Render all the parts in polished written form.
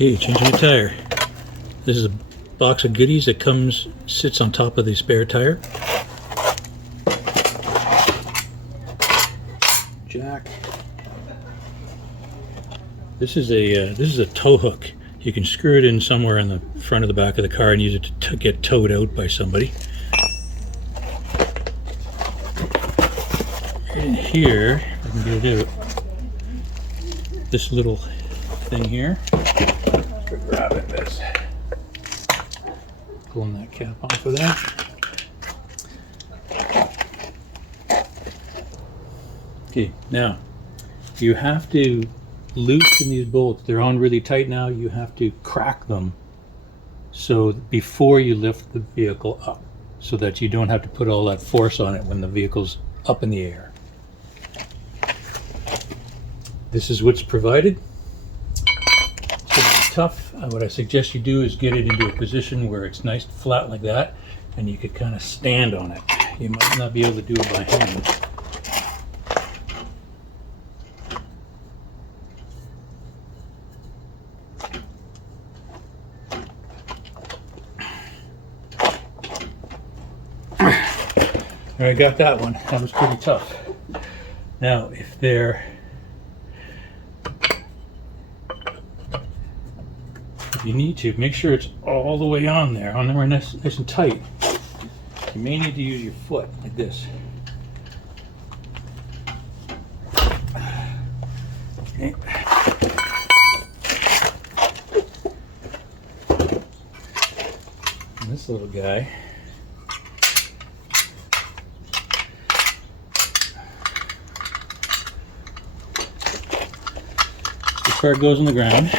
Okay, changing the tire. This is a box of goodies that sits on top of the spare tire. Jack. This is a tow hook. You can screw it in somewhere in the front of the back of the car and use it to get towed out by somebody. In here, I can get it out. This little thing here. For grabbing this. Pulling that cap off of there. Okay, now you have to loosen these bolts. They're on really tight now. You have to crack them so before you lift the vehicle up, so that you don't have to put all that force on it when the vehicle's up in the air. This is what's provided. It's going to be tough. What I suggest you do is get it into a position where it's nice and flat like that, and you could kind of stand on it. You might not be able to do it by hand. I got that one. That was pretty tough. Now, if you need to, make sure it's all the way on there nice and tight. You may need to use your foot like this. Okay. And this little guy. This part goes on the ground.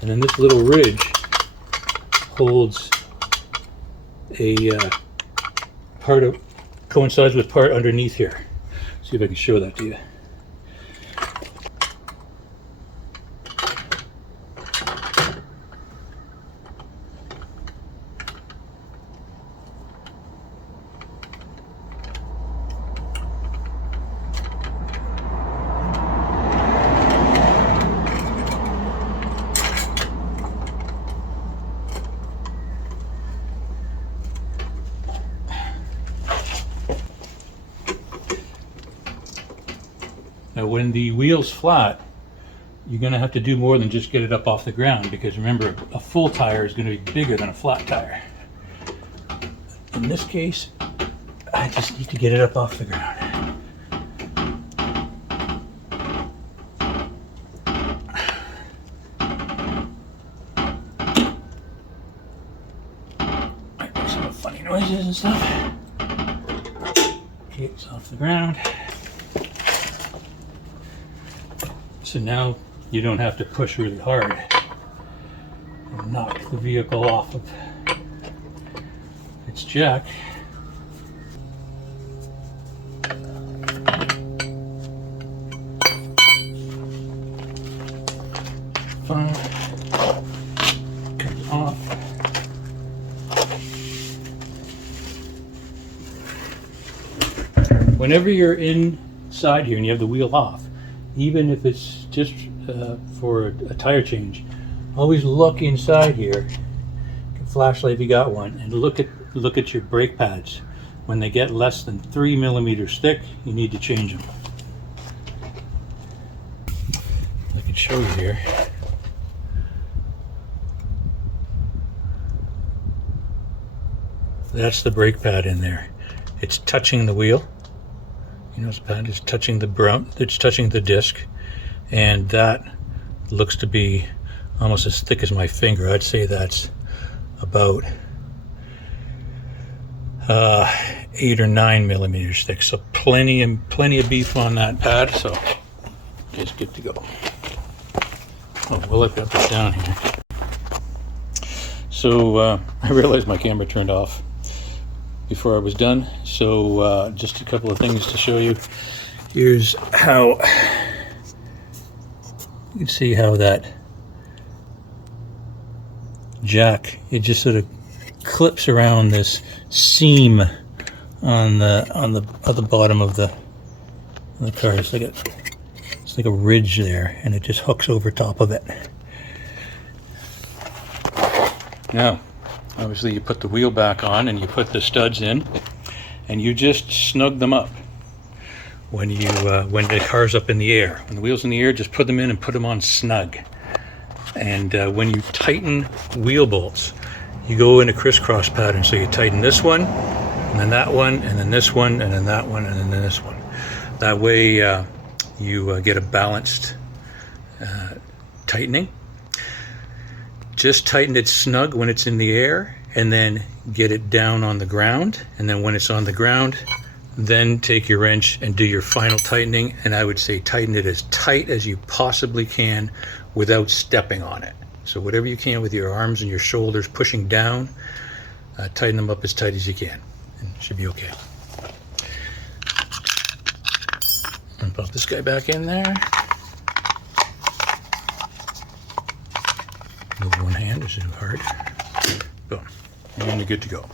And then this little ridge holds a coincides with part underneath here. See if I can show that to you. Now when the wheel's flat, you're going to have to do more than just get it up off the ground, because remember, a full tire is going to be bigger than a flat tire. In this case, I just need to get it up off the ground. Might make some funny noises and stuff. Okay, it's off the ground. So now you don't have to push really hard and knock the vehicle off of its jack. Fine. Comes off. Whenever you're inside here and you have the wheel off, even if it's just for a tire change, always look inside here. Flashlight if you got one, and look at your brake pads. When they get less than 3 millimeters thick, you need to change them. I can show you here. That's the brake pad in there. It's touching the wheel. You know, the pad is touching it's touching the disc, and that looks to be almost as thick as my finger. I'd say that's about 8 or 9 millimeters thick. So plenty of beef on that pad. So it's good to go. Oh, well, I've got this down here. So I realized my camera turned off before I was done, so just a couple of things to show you. Here's how you can see how that jack, it just sort of clips around this seam on the bottom of the car. It's It's like a ridge there, and it just hooks over top of it. Now, obviously you put the wheel back on and you put the studs in, and you just snug them up. When the car's up in the air, when the wheel's in the air, just put them in and put them on snug. And when you tighten wheel bolts, you go in a crisscross pattern. So you tighten this one, and then that one, and then this one, and then that one, and then this one. That way you get a balanced tightening. Just tighten it snug when it's in the air, and then get it down on the ground. And then when it's on the ground, then take your wrench and do your final tightening. And I would say tighten it as tight as you possibly can without stepping on it. So whatever you can with your arms and your shoulders pushing down, tighten them up as tight as you can. And it should be okay. And pop this guy back in there. Move one hand, this is hard. Boom. And you're good to go.